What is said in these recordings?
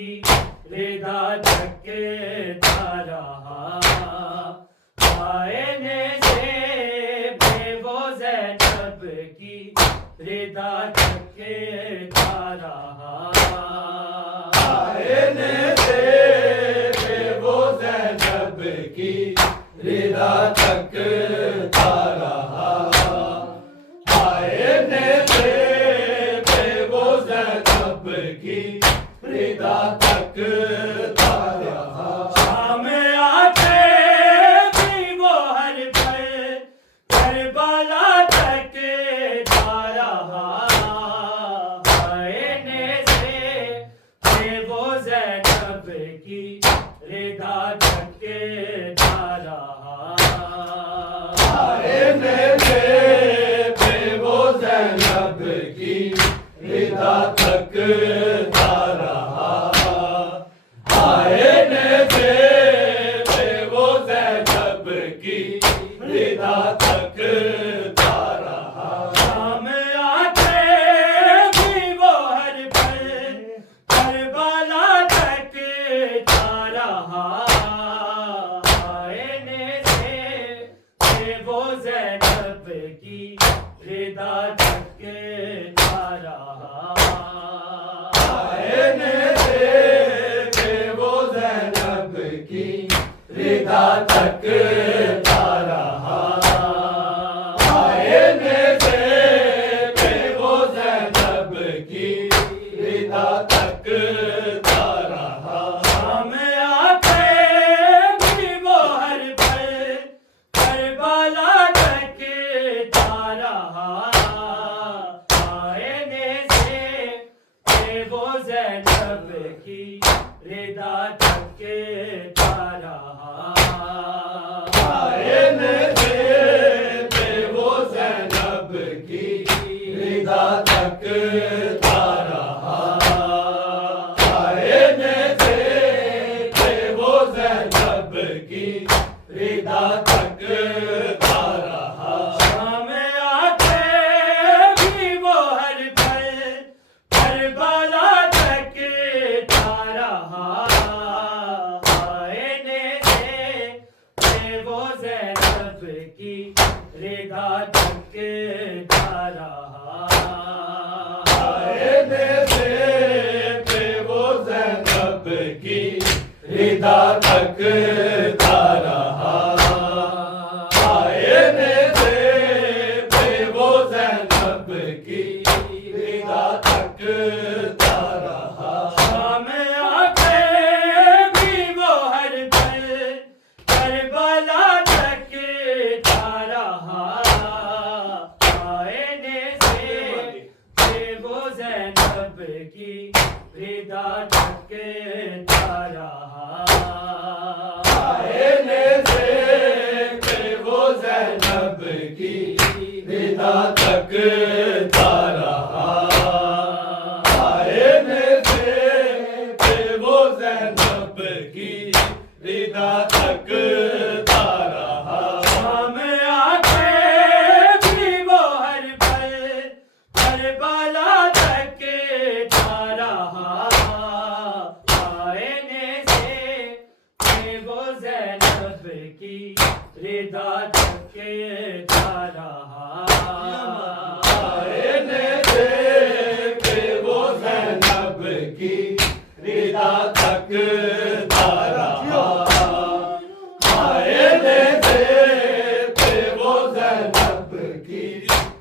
کی ردا تھکتا رہا آئینے سے بے وہ زینب کی ردا تھکتا رہا آئینے سے بے وہ زینب کی ردا تھکتا رہا آئینے سے بے وہ زینب کی ردا تھکتا رہا شام آتے بھی وہ ہر پل کربلا تھکتا رہا آئینے سے بے وہ زینب کی ردا تھکتا رہا آئینے سے بے وہ زینب کی ردا تھکتا رہا آئینے سے بے وہ زینب کی ردا تھکتا رہا شام آتے بھی وہ ہر پل کربلا تھکتا رہا آئینے سے بے وہ زینب کی ردا تھکتا رہا آئینے سے بے وہ زینب کی ردا تھکتا رہا آئینے سے بے وہ زینب کی ردا تھکتا رہا شام آتے بھی وہ ہر پل کربلا تھکتا رہا آئینے سے بے وہ زینب کی ردا تھکتا رہا آئینے سے بے وہ زینب کی ردا تھکتا رہا آئینے سے بے وہ زینب کی ردا تھکتا رہا شام آتے بھی وہ ہر پل کربلا تھکتا رہا آئینے سے بے وہ زینب کی ردا تھکتا رہا آئینے سے بے وہ زینب کی ردا تھکتا رہا آئینے سے بے وہ زینب کی ردا تھکتا رہا شام آتے بھی وہ ہر پل کربلا تھکتا رہا آئینے سے بے وہ زینب کی ردا تھکتا رہا آئینے سے بے وہ زینب کی ردا تھکتا رہا آئینے سے بے وہ زینب کی ردا تھکتا رہا شام آتے بھی وہ ہر پل کربلا تھکتا رہا آئینے سے بے وہ زینب کی ردا تھکتا رہا آئینے سے بے وہ زینب کی ردا تھکتا رہا آئینے سے بے وہ زینب کی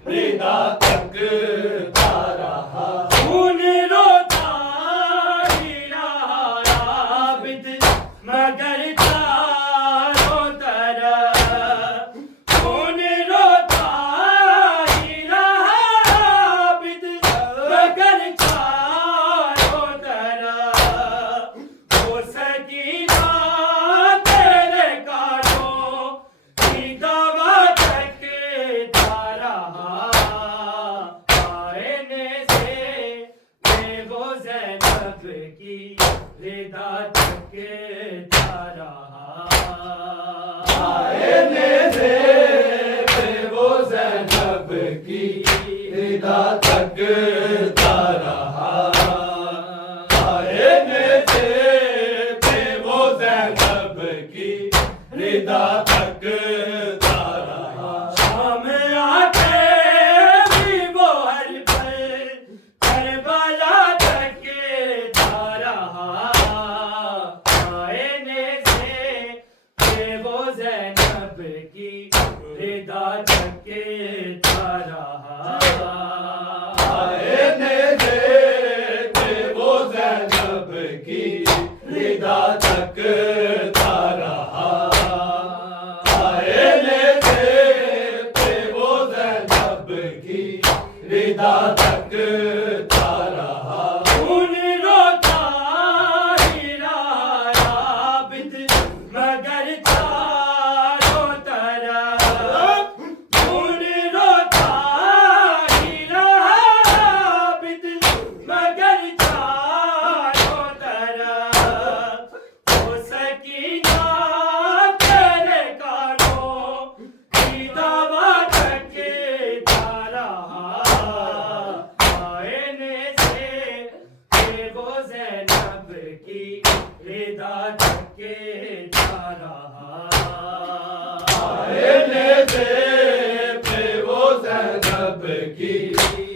ردا تھکتا رہا خون روتا ہی رہا عابد مگر چاروں طرف خون روتا ہی رہا عابد مگر چاروں طرف وہ سکینہ تیرے کانوں کی دوا تھکتا رہا آئینے سے بے وہ زینب کی ردا تھکتا رہا آئینے سے بے وہ زینب کی ردا تھکتا رہا آئینے سے ردا تھکتا رہا شام آتے بھی وہ ہر پل کربلا تکتا رہا آئینے سے کہ وہ زینب کی ردا تکتا رہا آئینے سے کہ وہ زینب کی ردا تکتا رہا آئینے سے کہ وہ زینب کی ردا تکتا رہا خون روتا ہی رہا عابد مگر چاروں طرف خون روتا ہی رہا عابد مگر چاروں طرف وہ سکینہ تیرے کانوں کی دعویٰ تکتا رہا آئینے سے کہ وہ زینب کی ردا تکتا رہا آئینے سے کہ وہ زینب کی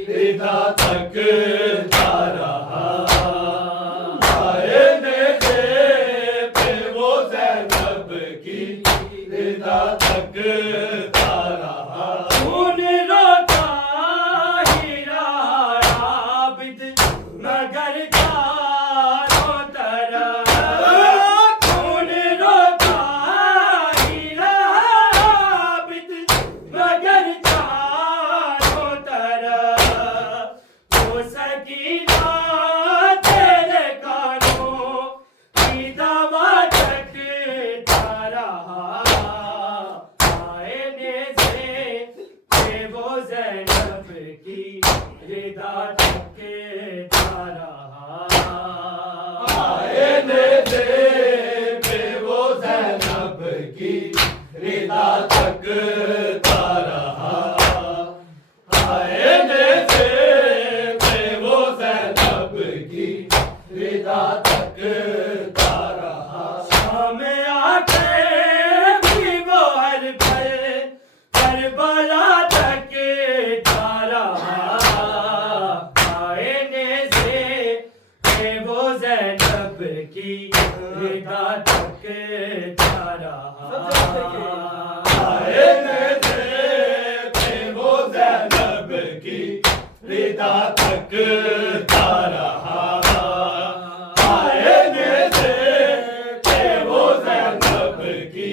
ردا تکتا رہا آئینے سے کہ وہ زینب کی ردا تکتا رہا خون روتا ہی رہا عابد مگر چاروں طرف خون روتا ہی رہا عابد مگر چاروں طرف وہ سکینہ تیرے کانوں کی دعویٰ تکتا رہا آئینے سے کہ وہ زینب کی ردا تکتا رہا آئینے سے کہ وہ زینب کی ردا تکتا رہا آئینے سے کہ وہ زینب کی ردا تکتا رہا شام آتے بھی وہ ہر پل کربلا تکتا رہا آئینے سے کہ وہ زینب کی ردا تکتا رہا آئینے سے کہ وہ زینب کی ردا تکتا رہا آئینے سے کہ وہ زینب کی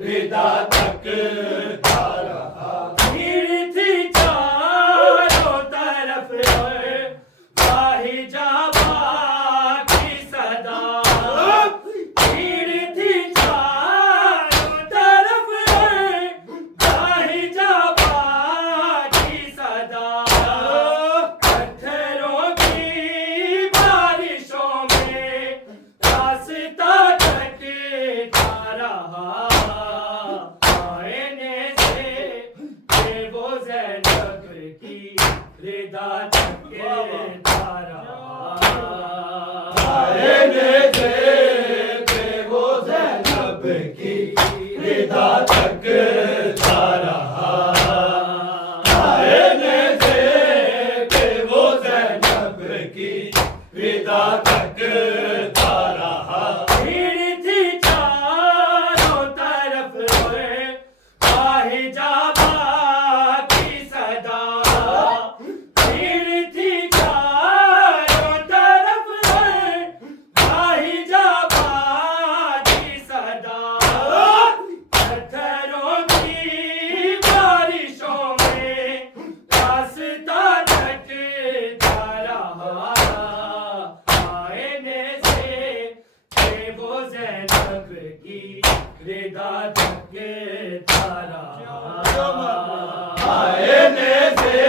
ردا تکتا رہا بھیڑ تھی چاروں طرف باہی جابا کی صدا بھیڑ تھی چاروں طرف باہی جابا کی صدا پتھروں کی بارشوں میں راستہ تکتا رہا آئینے سے کہ وہ زینب کی ردا تکتا رہا آئینے سے کہ وہ زینب کی ردا تکتا رہا آئینے سے کہ وہ زینب کی ردا تکتا رہا بھیڑ تھی چاروں طرف باہی جابا کی صدا بھیڑ تھی چاروں طرف باہی جابا کی صدا پتھروں کی بارشوں میں راستہ تکتا رہا آئینے سے کہ وہ زینب کی ردا تکتا رہا آئینے سے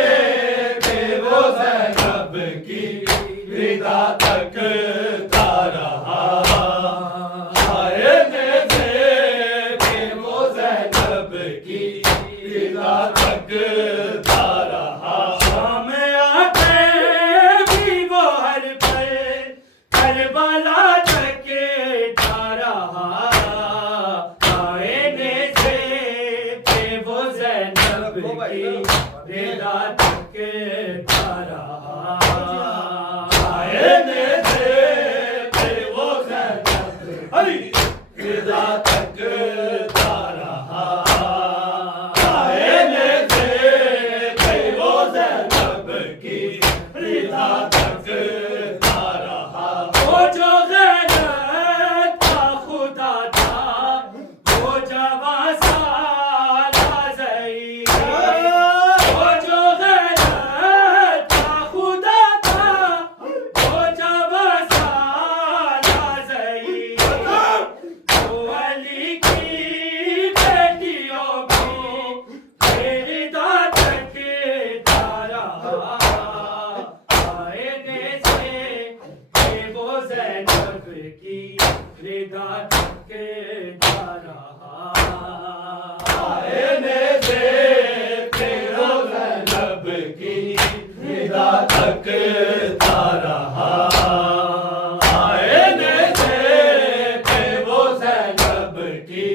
کہ وہ زینب کی ردا تکتا رہا آئینے سے کہ وہ زینب کی ردا تکتا رہا شام آتے بھی وہ ہر پل کربلا تکتا رہا رضا تکتا رہا آئینے سے وہ زینب کی رضا تکتا رہا وہ جو غیرت کا خدا تھا وہ جوان سالہ ضعیف وہ جو غیرت کا خدا تھا وہ جوان سالہ ضعیف وہ علی کی بیٹیوں کو رضا تکتا رہا آئینے سے وہ زینب کی رضا تکتا رہا آئینے سے وہ زینب کی رضا تکتا رہا آئینے سے وہ زینب کی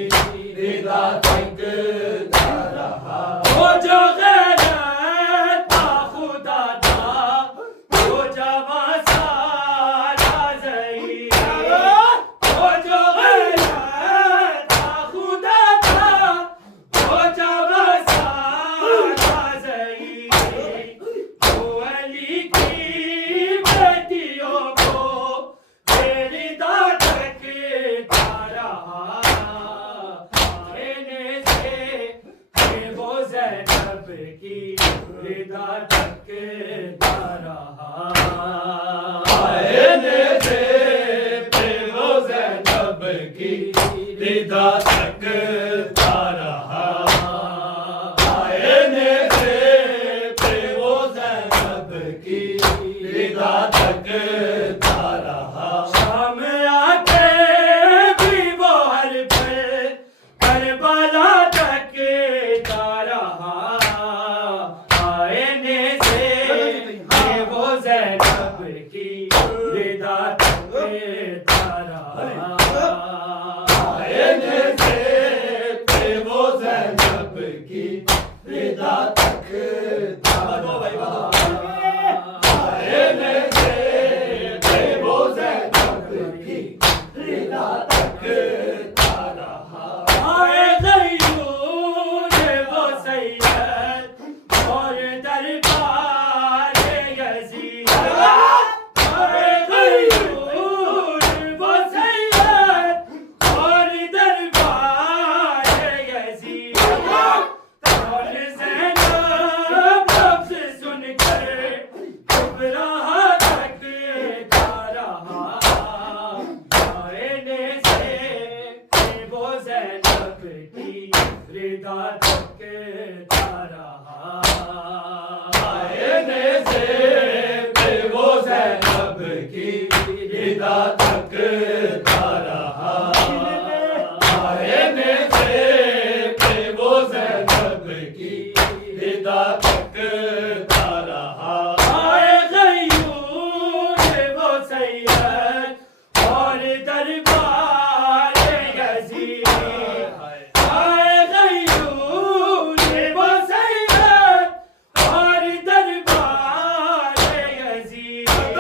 رضا تکتا رہا وہ جو غیرت کا خدا تھا وہ جوان سالہ ضعیف وہ جو غیرت کا خدا تھا وہ جوان سالہ ضعیف وہ علی کی بیٹیوں کو رضا تکتا رہا آئینے سے وہ زینب کی رضا تکتا رہا آئینے سے وہ زینب کی رضا تکتا رہا آئینے سے وہ زینب کی رضا تکتا رہا شام آ کے بھی وہ ہر پل کربلا تکتا رہا آئینے سے وہ زینب کی رضا تکتا رہا آئینے سے وہ زینب کی رضا تکتا رہا آئینے سے وہ زینب کی رضا تکتا رہا آئے غیور وہ سید اور دربار یزید آئے غیور وہ سید اور دربار یزید اور زینب لفظ سن کر گھبراہ تکتا رہا آئینے سے وہ زینب کی رضا تکتا رہا آئینے سے وہ زینب کی رضا تکتا رہا آئینے سے وہ زینب کی رضا تکتا رہا آئے غیور وہ سید اور دربار یزید آئے غیور وہ سید اور دربار یزید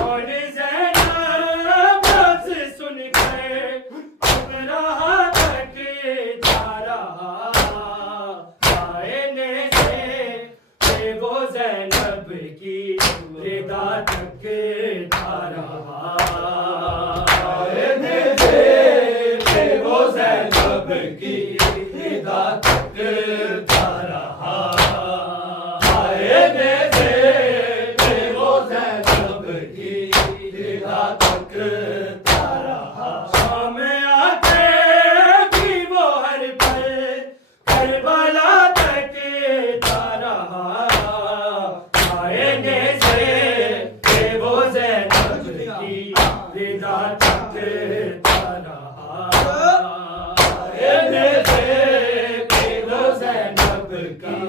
اور زینب لفظ سن کر گھبراہ تکتا رہا آئینے سے وہ زینب کی رضا تکتا رہا آئینے سے وہ زینب کی رضا تکتا رہا آئینے سے وہ زینب کی رضا تکتا رہا شام آ کے بھی وہ ہر پل کربلا تکتا رہا آئینے سے وہ زینب کی رضا تکتا رہا آئینے سے وہ زینب کی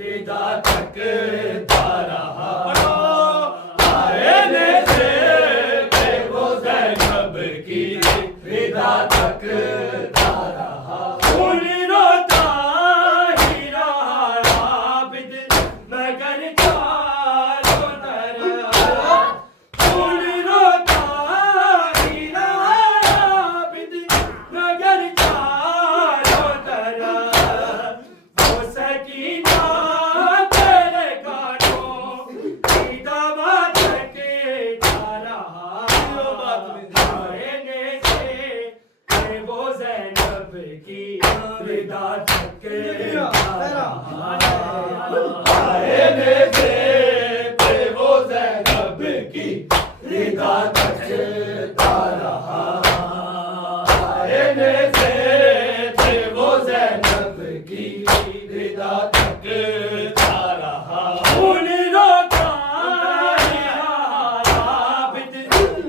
رضا تکتا رہا آئینے سے وہ زینب کی رضا تکتا رہا خون روتا ہی رہا عابد مگر چاروں طرف خون روتا ہی رہا وہ زینب کی رضا تک آئینے سے پہ وہ زینب کی رضا تکتا رہا آئینے سے پہ وہ زینب کی رضا تکتا رہا خون روتا عابد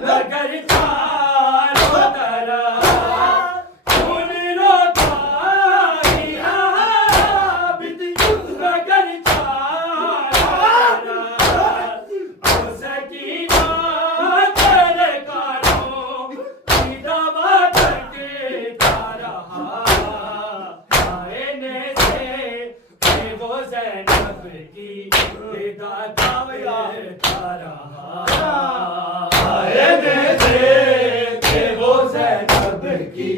مگر چاروں طرف خون روتا عابد مگر چاروں طرف او سکینہ تیرے کاروں کی دعوت کرتا رہا آئینے سے پہ وہ زینب کی رضا تکتا رہا آئینے سے پہ وہ زینب کی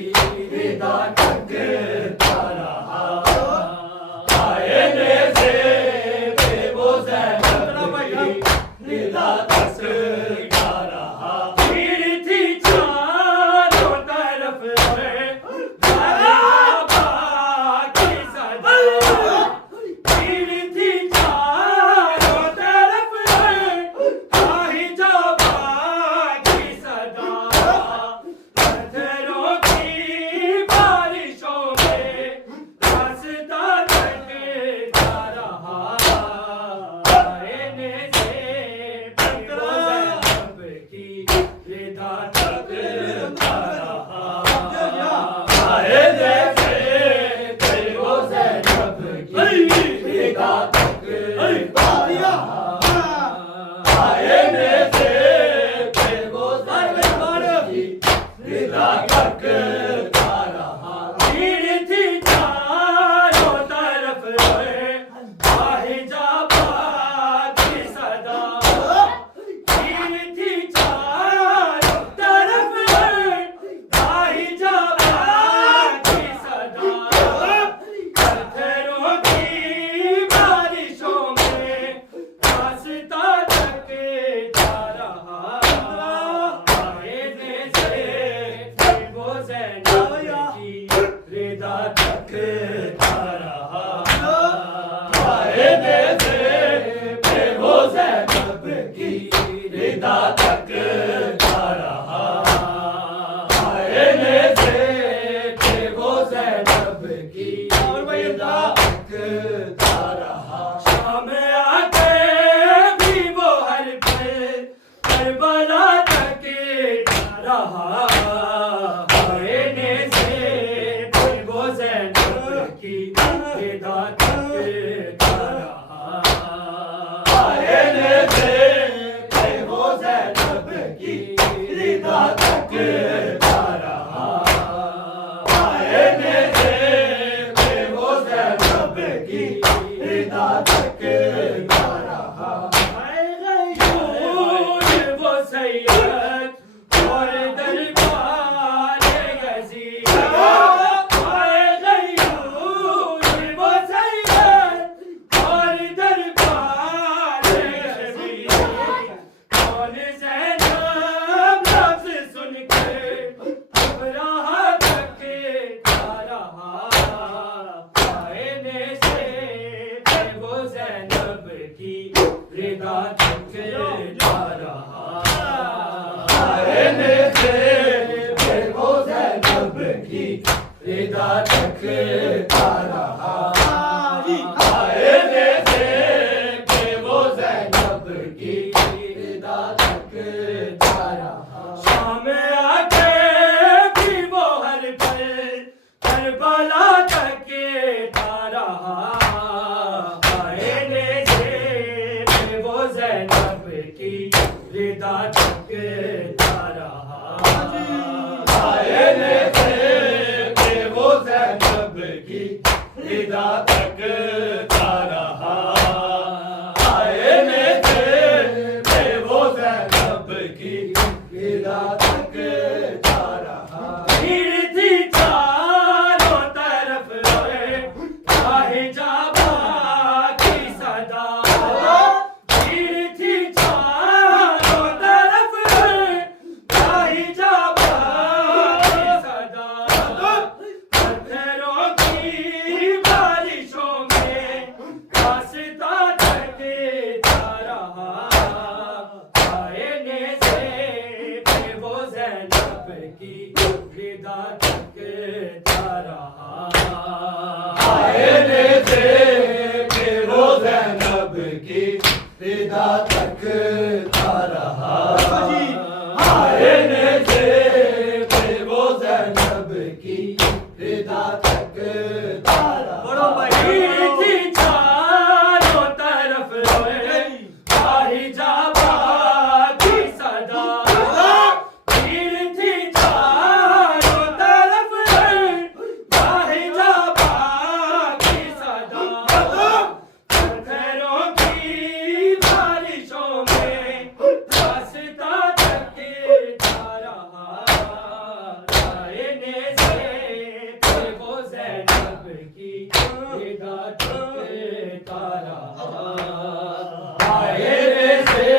رضا تکتا رہا آئینے سے پہ وہ زینب کی رضا تکتا رہا بھیڑ تھی چاروں طرف مرحبا کی صدا بھیڑ تھی چاروں طرف آہی جابا کی صدا پتھروں کی بارشوں میں راستہ تکتا رہا آئینے سے پہ وہ زینب کی رضا تکتا رہا آئینے سے پہ وہ زینب کی رضا تکتا رہا آئینے سے پہ وہ زینب کی رضا تکتا رہا بھیڑ تھی چاروں طرف آہی جابا کی صدا بھیڑ تھی چاروں طرف آہی جابا کی صدا پتھروں کی بارشوں میں راستہ تکتا رہا آئینے سے پہ وہ زینب کی رضا تکتا رہا آئینے سے پہ وہ زینب کی رضا تکتا رہا آئینے سے پہ وہ زینب کی رضا تکتا رہا شام آ کے بھی وہ ہر پل کربلا تکتا رہا آئینے سے پہ وہ زینب کی رضا تکتا رہا آئینے سے پہ وہ زینب کی رضا تکتا رہا آئینے سے پہ وہ زینب کی رضا تکتا رہا غیور وہ سید اور دربار یزید غیور وہ سید اور دربار یزید کون زینب لفظ سن کے گھبراہ تکتا رہا آئینے سے پہ وہ زینب کی رضا تکتا رہا آئینے سے پہ وہ زینب کی رضا تکتا رہا آئینے سے پہ وہ زینب کی رضا تکتا رہا شام آ کے بھی وہ ہر پل کربلا تکتا رہا آئینے سے پہ وہ زینب کی رضا تکتا رہا آئینے سے پہ وہ زینب کی ردا تکتا رہا آئینے سے کہ وہ زینب کی ردا تکتا رہا آئینے سے کہ وہ زینب کی ردا تکتا رہا بڑو بھائی تھی چاروں طرف باہی جابا کی صدا پیر تھی چاروں طرف باہی جابا کی صدا پتھروں کی بارشوں میں راستہ تکتا رہا آئینے سے کہ وہ زینب کی ردا تکتا رہا آئینے سے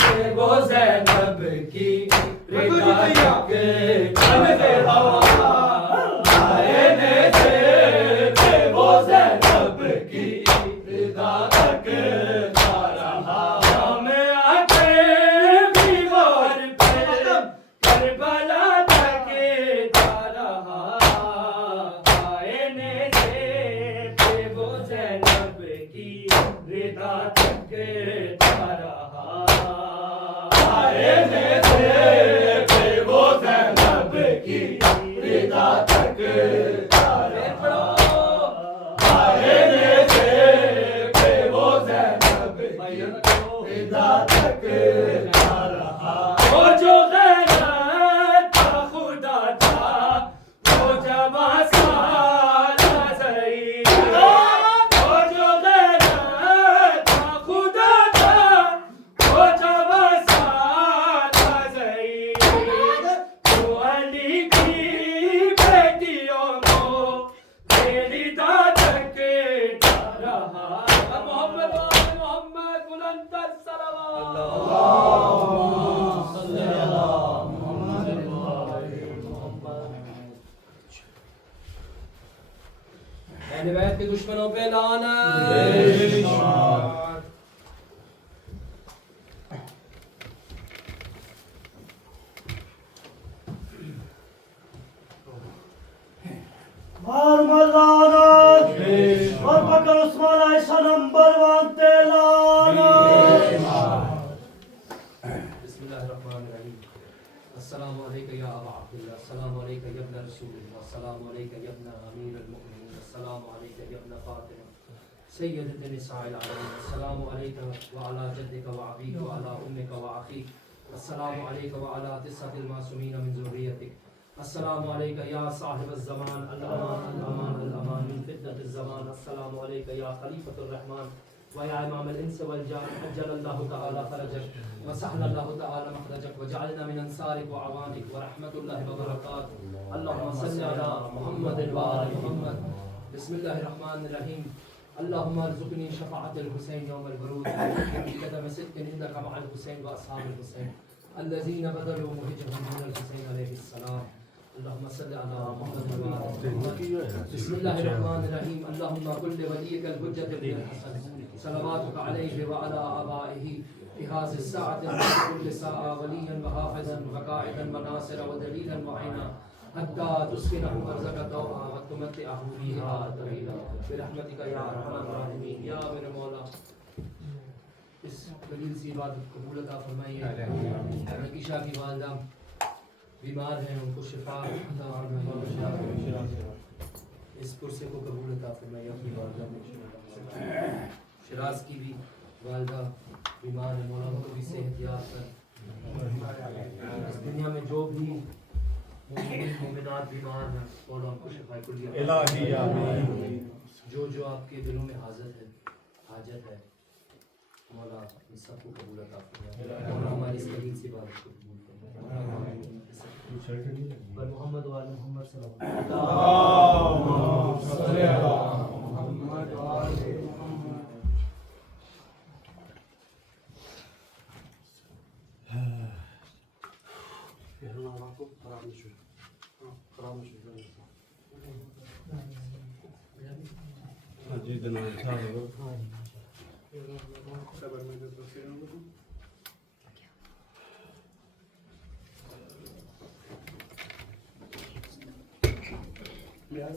کہ وہ زینب کی ردا تکتا رہا آئینے سے کہ وہ زینب کی ردا تکتا رہا شام آتے دیوار پہ کربلا تکتا رہا آئینے سے کہ وہ زینب کی ردا تکتا رہا آئینے سے کہ وہ زینب کی ردا تکتا رہا آئینے سے کہ وہ زینب کی ردا تکتا رہا وہ جو غیرت کا خدا تھا وہ جواں سالہ ضعیف وہ جو غیرت کا خدا تھا وہ جواں سالہ ضعیف وہ علی کی بیٹیوں کو میری داد تکتا رہا محمد وآل محمد بلند اہل بیت کے دشمنوں پہ لعنت مار ملانت اور بکر عثمان عائشہ نمبر 1 تیلانت بسم اللہ الرحمن الرحیم السلام علیکم یا ابا عبداللہ السلام علیکم یا ابن رسول اللہ السلام علیکم یا ابن امیر المؤمنین السلام علیکم یا ابن فاطمہ سیدۃ النساء العالمین السلام علیکم وعلی جدک وابیک وعلی امک واخیک السلام علیکم وعلی تسعۃ المعصومین من ذریتک السلام علیکم یا صاحب الزمان الامان الامان الامان من فتنة الزمان السلام علیکم یا خلیفۃ الرحمن ويا امام الانس والجان عجل الله تعالى فرجك وسهل الله تعالى مخرجك وجعلنا من انصارك وعوانك ورحمة الله وبركاته اللهم صل على محمد وآل محمد بسم الله الرحمن الرحيم اللهم ارزقني شفاعة الحسين يوم الورود بقدم صدق عندك مع الحسين واصحاب الحسين الذين بذلوا مهجهم من الحسين عليه السلام اللهم صل على محمد وآل محمد بسم الله الرحمن الرحيم اللهم كل وليك الحجة بن الحسن صلواتك عليه وعلى آبائه في هذه الساعة وفي كل ساعة وليا وحافظا وقائدا وناصرا ودليلا وعينا حتى تسكنه أرزك دوءا وتمتعه فيها طويلا برحمتك يا أرحم الراحمين یا میرے مولا اس قلیل سی عبادت قبول عطا فرمائیے عائشہ کی والدہ بیمار ہیں ان کو شفا عطا فرمائیے اس پرسے کو قبول عطا فرمائیے اپنی والدہ کو شراز کی بھی والدہ بیمار ہے مولا ان کو بھی صحت یاب کر اس دنیا میں جو بھی مومنات بیمار ہیں مولا ان کو شفا کلیہ الہی آمین جو جو آپ کے دلوں میں حاجت ہے مولا ان سب کو قبول عطا فرمائے مولا ہماری اس قلیل سی بات کو قبول فرمائے پر محمد و آل محمد صلی اللہ علیہ وسلم میرا